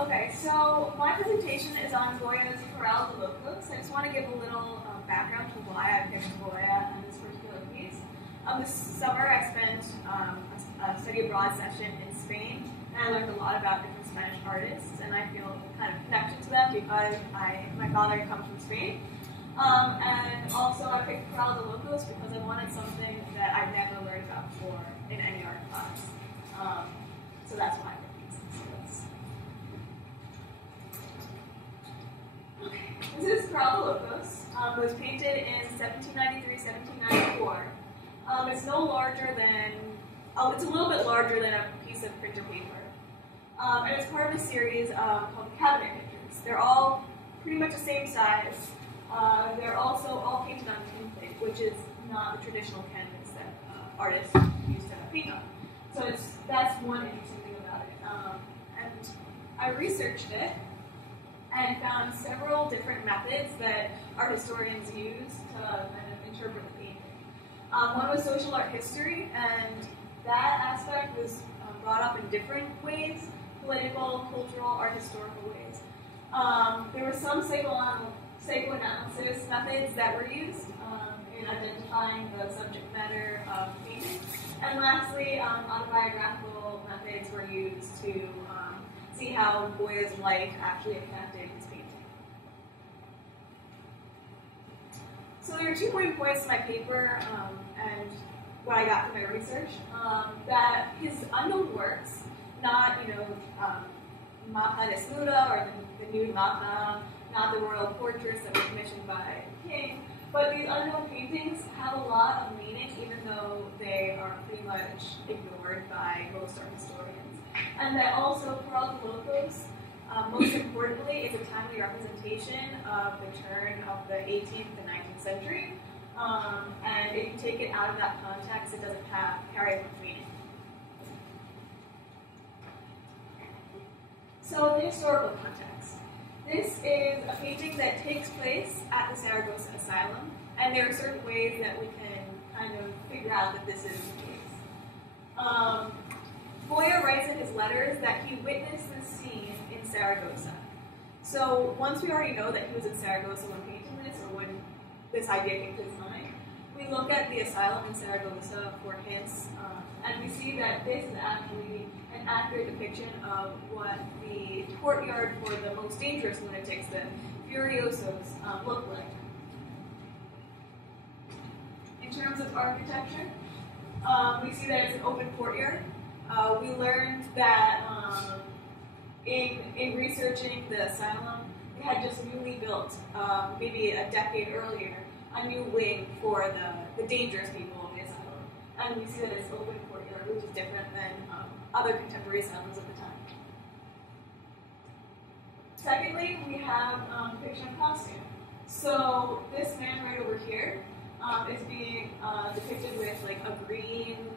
Okay, so my presentation is on Goya's Corral, Locos. I just want to give a little background to why I picked Goya in this particular piece. This summer I spent a study abroad session in Spain, and I learned a lot about different Spanish artists, and I feel kind of connected to them because my father comes from Spain. And also I picked Corral de Locos because I wanted something that I've never learned about before in any art class. So that's why I picked these. Okay. This is Corral de Locos. It was painted in 1793-1794. It's no larger than, it's a little bit larger than a piece of printer paper. And it's part of a series called cabinet pictures. They're all pretty much the same size. They're also all painted on tin plate, which is not the traditional canvas that artists used to paint on. So that's one interesting thing about it. And I researched it and found several different methods that art historians use to kind of interpret the painting. One was social art history, and that aspect was brought up in different ways: political, cultural, art historical ways. There were some psychoanalysis methods that were used in identifying the subject matter of painting. And lastly, autobiographical methods were used to see how Goya's life actually affected his painting. So there are 2 main points in my paper and what I got from my research, that his unknown works, not, Maja Desnuda or the nude Maja, not the royal portraits that were commissioned by the king, but these unknown paintings have a lot of meaning, even though they are pretty much ignored by most art historians. And that also, Corral de Locos, most importantly, is a timely representation of the turn of the 18th and 19th century. And if you take it out of that context, it doesn't carry as much meaning. So the historical context. This is a painting that takes place at the Zaragoza asylum, and there are certain ways that we can kind of figure out that this is the case. Goya writes in his letters that he witnessed this scene in Zaragoza. So once we already know that he was in Zaragoza when painting this, or when this idea came to his mind, we look at the asylum in Zaragoza for hints, and we see that this is actually an accurate depiction of what the courtyard for the most dangerous lunatics, the Furiosos, look like. In terms of architecture, we see that it's an open courtyard. We learned that in researching the asylum, they had just newly built, maybe a decade earlier, a new wing for the dangerous people in the asylum. And we see that it's open courtyard, which is different than other contemporary asylums of the time. Secondly, we have depiction of costume. So this man right over here is being depicted with like a green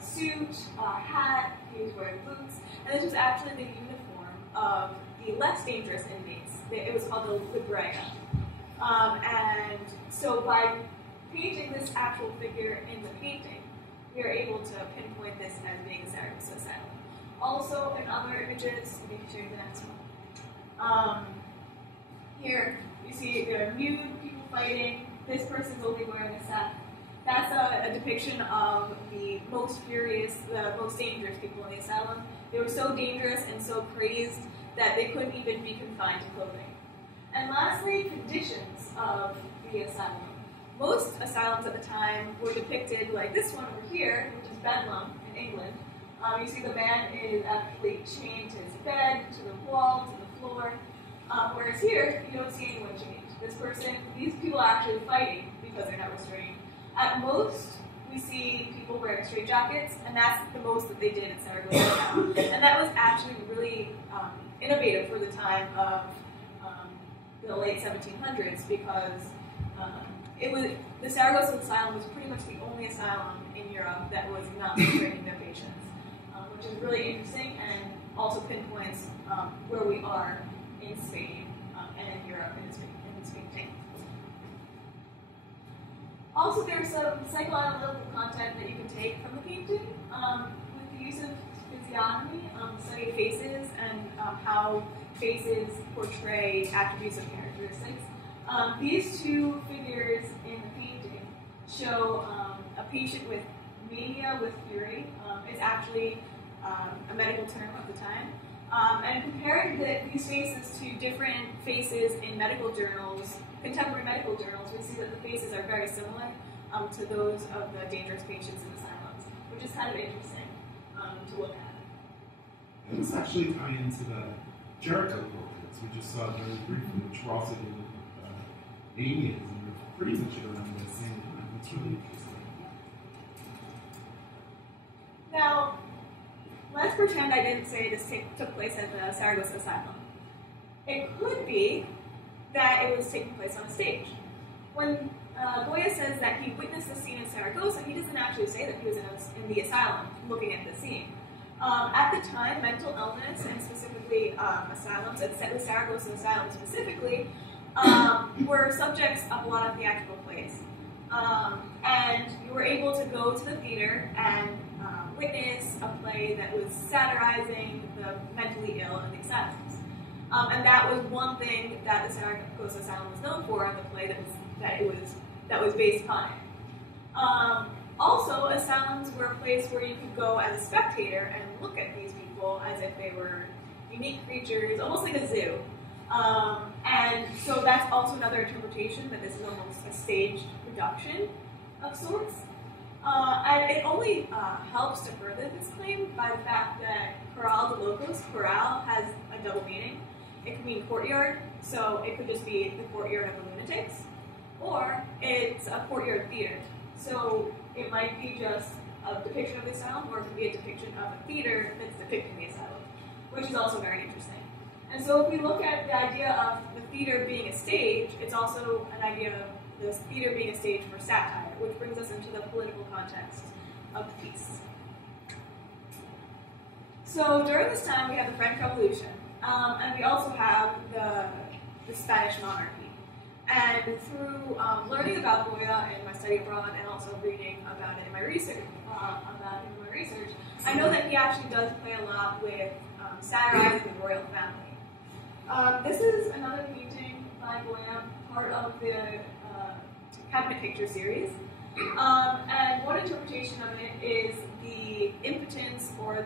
suit, hat, he was wearing boots, and this was actually the uniform of the less dangerous inmates. It was called the Goya. And so by painting this actual figure in the painting, we are able to pinpoint this as being a Zaragoza asylum. Also, in other images, let me show you the next one. Here, you see there are nude people fighting. This person's only wearing a sack. That's a depiction of the most furious, the most dangerous people in the asylum. They were so dangerous and so crazed that they couldn't even be confined to clothing. And lastly, conditions of the asylum. Most asylums at the time were depicted like this one over here, which is Bedlam in England. You see the man is actually chained to his bed, to the wall, to the floor. Whereas here, you don't see anyone chained. These people are actually fighting because they're not restrained. At most, we see people wearing straitjackets, and that's the most that they did in Zaragoza. And that was actually really innovative for the time of the late 1700s, because the Zaragoza asylum was pretty much the only asylum in Europe that was not restraining their patients, which is really interesting and also pinpoints where we are in Spain and in Europe in this painting. Also, there's some psychoanalytical content that you can take from the painting with the use of physiognomy, study of faces, and how faces portray attributes of characteristics. These two figures in the painting show a patient with mania with fury. It's actually a medical term of the time. And comparing these faces to different faces in medical journals, contemporary medical journals, we see that the faces are very similar to those of the dangerous patients in asylums, which is kind of interesting to look at. And this actually ties into the Jericho portraits we just saw very briefly, which were also doing aliens, and we're pretty much around the same time. That's really interesting. Now, let's pretend I didn't say this took place at the Saragossa Asylum. It could be that it was taking place on a stage. When Goya says that he witnessed the scene in Saragossa, he doesn't actually say that he was in the asylum looking at the scene. At the time, mental illness, and specifically asylums, and the Saragossa Asylum specifically, were subjects of a lot of theatrical plays. And you were able to go to the theater and witness a play that was satirizing the mentally ill in the asylums. And that was one thing that the Saragossa Asylum was known for, and the play that was based upon it. Also, asylums were a place where you could go as a spectator and look at these people as if they were unique creatures, almost like a zoo. And so that's also another interpretation that this is almost a staged production of sorts. And it only helps to further this claim by the fact that Corral de Locos, Corral, has a double meaning. It could mean courtyard, so it could just be the courtyard of the lunatics, or it's a courtyard theater. So it might be just a depiction of the asylum, or it could be a depiction of a theater that's depicting the asylum, which is also very interesting. And so if we look at the idea of the theater being a stage, it's also an idea of the theater being a stage for satire, which brings us into the political context of the piece. So during this time, we have the French Revolution, and we also have the Spanish monarchy. And through learning about Goya in my study abroad, and also reading about it in my research, I know that he actually does play a lot with satirizing the royal family. This is another painting by Goya, part of the cabinet picture series. And one interpretation of it is the impotence or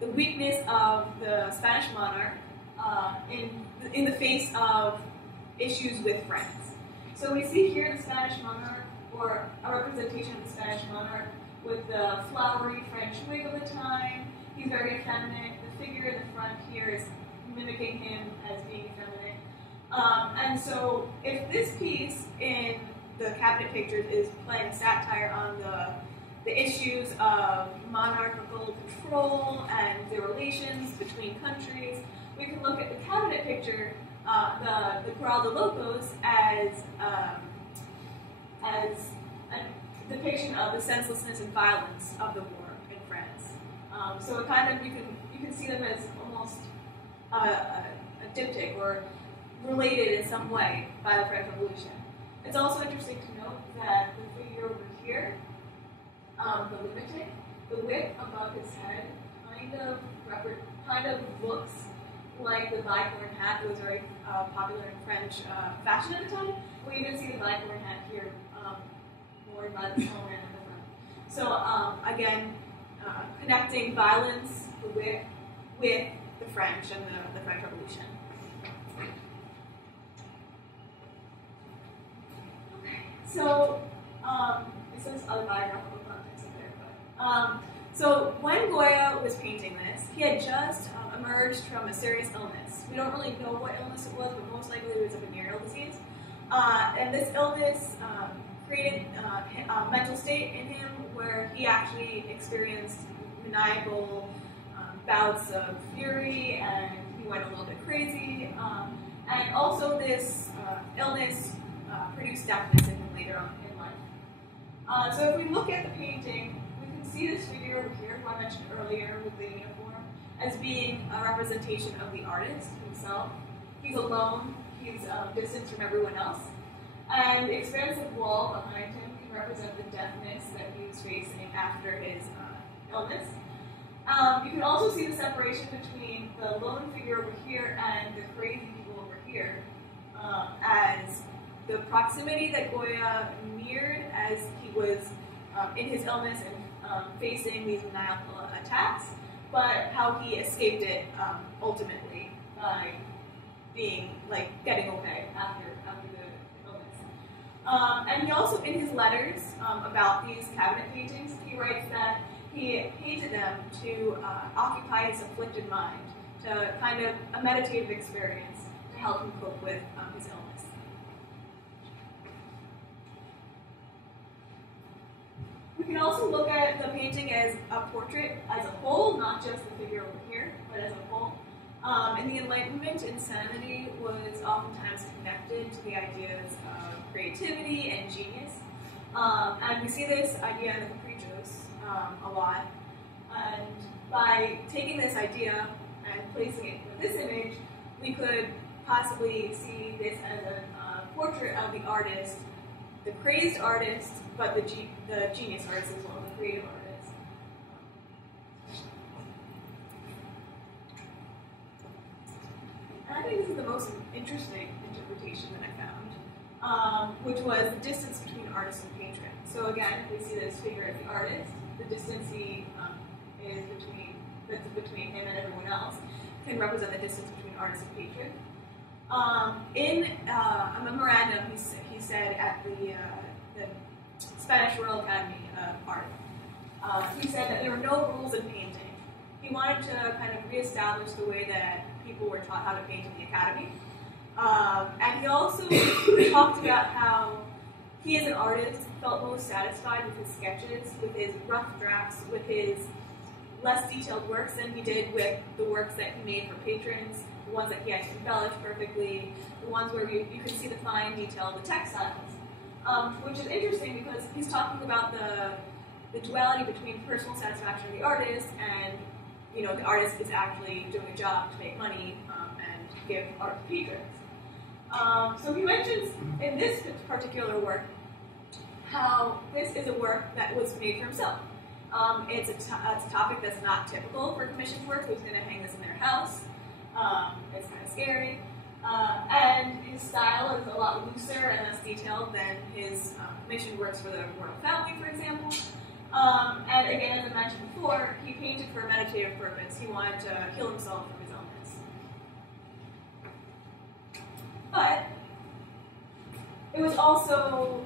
the weakness of the Spanish monarch in the face of issues with France. So we see here the Spanish monarch, or a representation of the Spanish monarch with the flowery French wig of the time. He's very effeminate. The figure in the front here is mimicking him as being effeminate. And so if this piece in the cabinet pictures is playing satire on the issues of monarchical control and the relations between countries, we can look at the cabinet picture, the Corral de Locos, as a depiction of the senselessness and violence of the war in France. So it kind of, you can see them as almost a diptych or related in some way by the French Revolution. It's also interesting to note that the figure over here, the lunatic, the wick above his head kind of looks like the Bicorn hat that was very popular in French fashion at the time. We even see the Bicorn hat here worn by the snowman in the front. So again, connecting violence, the wick, with the French and the French Revolution. Okay, so it says other biographical context up there, but so when Goya was painting this, he had just emerged from a serious illness. We don't really know what illness it was, but most likely it was a venereal disease. And this illness created a mental state in him where he actually experienced maniacal bouts of fury, and he went a little bit crazy. And also this illness produced deafness in him later on in life. So if we look at the painting, we can see this figure over here, who I mentioned earlier with the uniform, as being a representation of the artist himself. He's alone, he's distanced from everyone else. And the expansive wall behind him can represent the deafness that he was facing after his illness. You can also see the separation between the lone figure over here and the crazy people over here, as the proximity that Goya mirrored as he was in his illness and facing these maniacal attacks, but how he escaped it ultimately by being getting okay after the illness. And he also, in his letters about these cabinet paintings, he writes that he painted them to occupy his afflicted mind, to kind of a meditative experience to help him cope with his illness. We can also look at the painting as a portrait as a whole, not just the figure over here, but as a whole. In the Enlightenment, insanity was oftentimes connected to the ideas of creativity and genius. And we see this idea in the Caprichos a lot. And by taking this idea and placing it with this image, we could possibly see this as a portrait of the artist, the crazed artist, but the genius artist as well, the creative artist. And I think this is the most interesting interpretation that I found, which was the distance between artist and patron. So again, if we see this figure as the artist, the distance he is between him and everyone else can represent the distance between artist and patron. In a memorandum, he said at the Spanish Royal Academy of Art, he said that there were no rules in painting. He wanted to kind of reestablish the way that people were taught how to paint in the academy. And he also talked about how he as an artist felt most satisfied with his sketches, with his rough drafts, with his less detailed works than he did with the works that he made for patrons, the ones that he had embellished perfectly, the ones where you can see the fine detail of the textiles. Which is interesting because he's talking about the duality between personal satisfaction of the artist and, the artist is actually doing a job to make money and give art to patrons. So he mentions in this particular work how this is a work that was made for himself. It's a topic that's not typical for commissioned work. Who's going to hang this in their house? It's kind of scary. And his style is a lot looser and less detailed than his commissioned works for the royal family, for example. And again, as I mentioned before, he painted for a meditative purpose. He wanted to heal himself from his illness. But it was also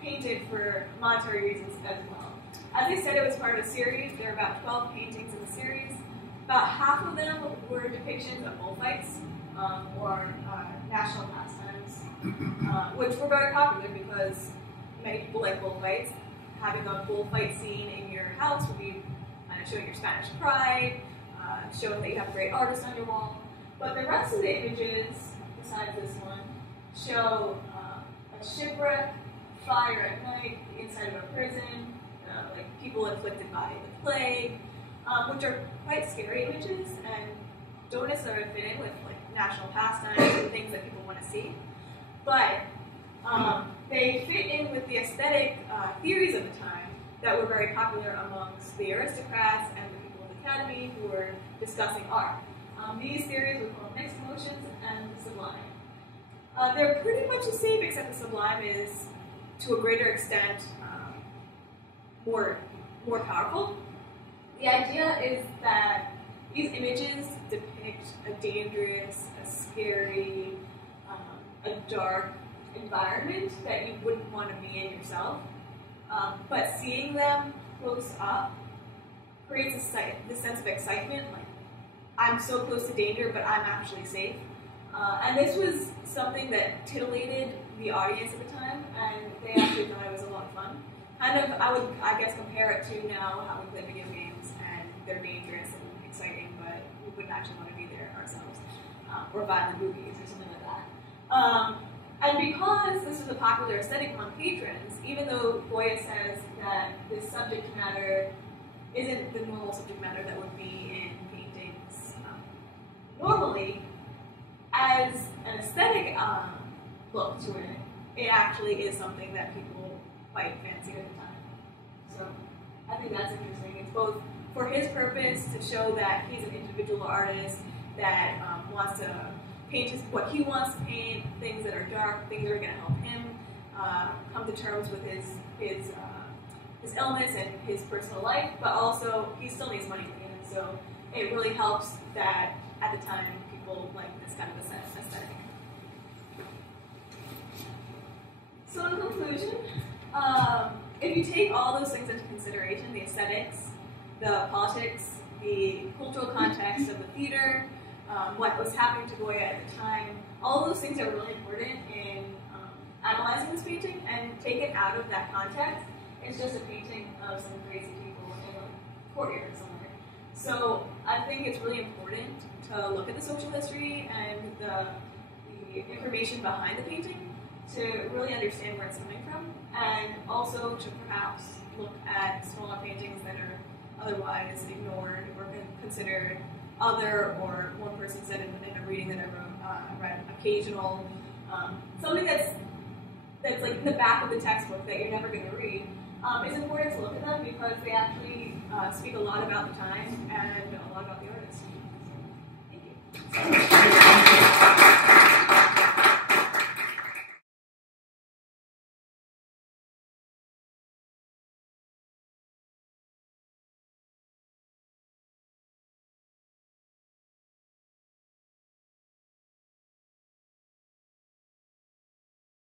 painted for monetary reasons as well. As I said, it was part of a series. There are about 12 paintings in the series. About half of them were depictions of bullfights or national pastimes, which were very popular because many people like bullfights. Having a bullfight scene in your house would be kind of showing your Spanish pride, showing that you have a great artist on your wall. But the rest of the images, besides this one, show a shipwreck, fire at night, the inside of a prison, like people afflicted by the plague, which are quite scary images and don't necessarily fit in with national pastimes and things that people want to see. But they fit in with the aesthetic theories of the time that were very popular amongst the aristocrats and the people of the academy who were discussing art. These theories were called mixed emotions and the sublime. They're pretty much the same, except the sublime is, to a greater extent, more powerful. The idea is that these images depict a dangerous, a scary, a dark environment that you wouldn't want to be in yourself. But seeing them close up creates this sense of excitement, like, I'm so close to danger, but I'm actually safe. And this was something that titillated the audience at the time, and they actually thought it was a lot of fun. Kind of, I would, I guess, compare it to now how we play video games, and they're dangerous and exciting, but we wouldn't actually want to be there ourselves, or violent movies or something like that. And because this was a popular aesthetic among patrons, even though Goya says that this subject matter isn't the normal subject matter that would be in paintings normally, as an aesthetic look to it, it actually is something that people quite fancied at the time. So I think that's interesting. It's both for his purpose, to show that he's an individual artist that wants to paint what he wants to paint, things that are dark, things that are going to help him come to terms with his illness and his personal life, but also he still needs money to paint, and so it really helps that at the time people like this kind of aesthetic. So in conclusion, if you take all those things into consideration, the aesthetics, the politics, the cultural context of the theater, what was happening to Goya at the time, all those things are really important in analyzing this painting, and take it out of that context, it's just a painting of some crazy people in a courtyard somewhere. So I think it's really important to look at the social history and the information behind the painting to really understand where it's coming from, and also to perhaps look at smaller paintings that are otherwise ignored or considered other, or one person said in a reading that I read occasional, something that's like in the back of the textbook that you're never going to read. It's important to look at them because they actually speak a lot about the time and